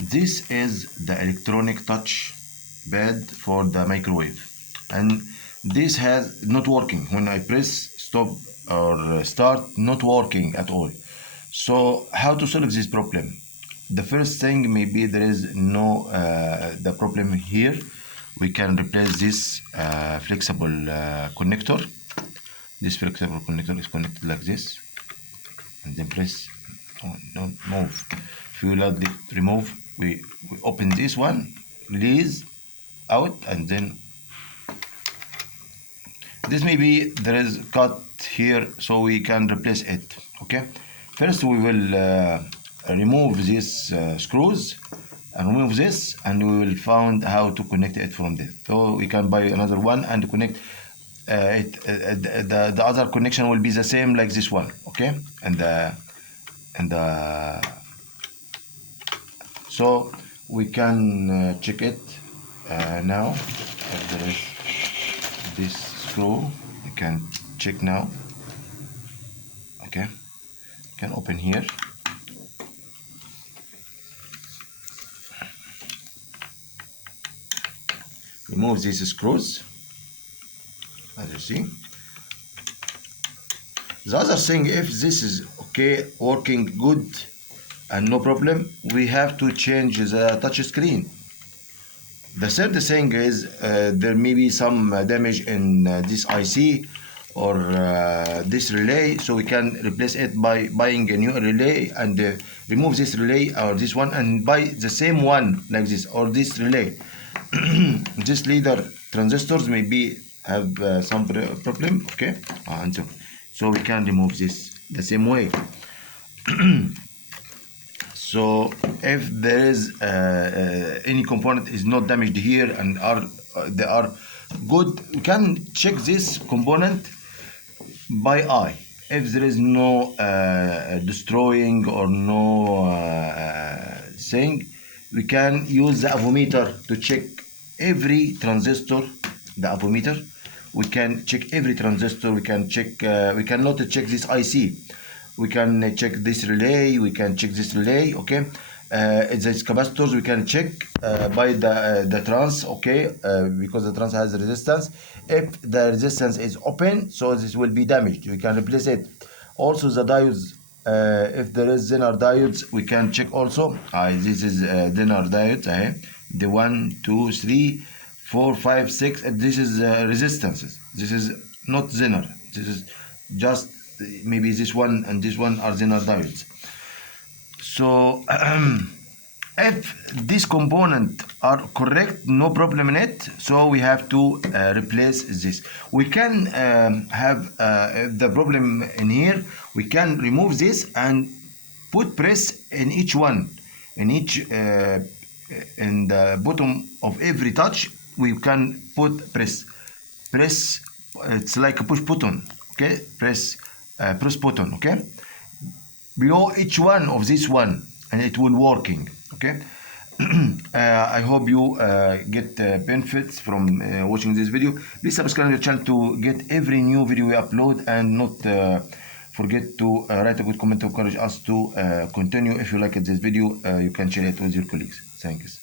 This is the electronic touch pad for the microwave, and this has not working. When I press stop or start, not working at all. So how to solve this problem? The first thing, maybe there is no the problem here. We can replace this flexible connector. This flexible connector is connected like this, and then press. Oh, no, move. If you let it remove, we open this one, release out, and then this maybe there is cut here, so we can replace it. Okay, first we will remove these screws and remove this, and we will find how to connect it from there. So we can buy another one and connect it. The other connection will be the same like this one. Okay, and so we can check it now. If there is this screw, you can check now. Okay, you can open here. Remove these screws, as you see. The other thing, if this is okay, working good and no problem, we have to change the touch screen. The third thing is there may be some damage in this IC or this relay, so we can replace it by buying a new relay and remove this relay or this one and buy the same one like this, or this relay. This leader transistors maybe have some problem. Okay, and so we can remove this the same way. So if there is any component is not damaged here and they are good, we can check this component by eye. If there is no destroying or no thing, we can use the avometer to check every transistor. The avometer, we can check every transistor. We can check. We cannot check this IC. We can check this relay. We can check this relay. Okay. These capacitors we can check by the trans. Okay. Because the trans has resistance. If the resistance is open, so this will be damaged. We can replace it. Also the diodes. If there is Zener diodes, we can check also. This is Zener diodes. The 1, 2, 3, 4, 5, 6. This is resistances. This is not Zener. This is just maybe this one and this one are Zener diodes. So if this component are correct, no problem in it. So we have to replace this. We can have the problem in here. We can remove this and put press in each one, in each in the bottom of every touch. We can put press. It's like a push button. Okay, press button. Okay, below each one of this one, and it will working. Okay. I hope you get benefits from watching this video. Please subscribe to the channel to get every new video we upload, and not forget to write a good comment to encourage us to continue. If you like this video, you can share it with your colleagues. Thanks.